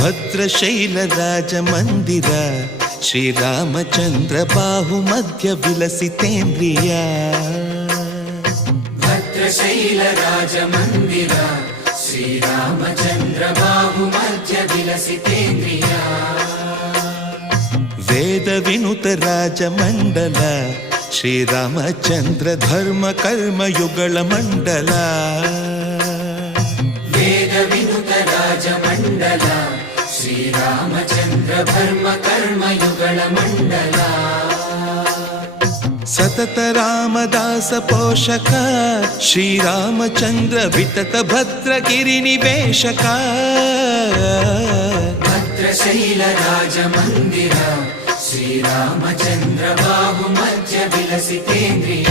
ಭದ್ರಶೈಲ ರಾಜ ಮಂದಿರ ಶ್ರೀರಾಮಚಂದ್ರ ಬಾಹುಮಧ್ಯ ವಿಲಸಿತೇಂದ್ರಿಯ. ಭದ್ರಶೈಲ ರಾಜ ಮಂದಿರ ಶ್ರೀರಾಮಚಂದ್ರ ಬಾಹುಮಧ್ಯ ವಿಲಸಿತೇಂದ್ರಿಯ. ವೇದ ವಿನುತ ರಾಜ ಮಂಡಲ ಶ್ರೀರಾಮಚಂದ್ರ ಧರ್ಮ ಕರ್ಮಯುಗಳ ಮಂಡಲ. ವೇದ ವಿನುತ ರಾಜ ಮಂಡಲ ಶ್ರೀರಾಮಚಂದ್ರ ಧರ್ಮ ಕರ್ಮಯುಗಳ ಮಂಡಲ. ಸತತ ರಾಮದಾಸ ಪೋಷಕ ಶ್ರೀರಾಮಚಂದ್ರ ವಿತತ ಭದ್ರಗಿರಿ ನಿವೇಶಕ. ಭದ್ರಶೈಲ ರಾಜ ಮಂದಿರ ಶ್ರೀರಾಮಚಂದ್ರ ಬಾಹುಮಧ್ಯ ವಿಲಸಿತೇಂದ್ರಿಯ.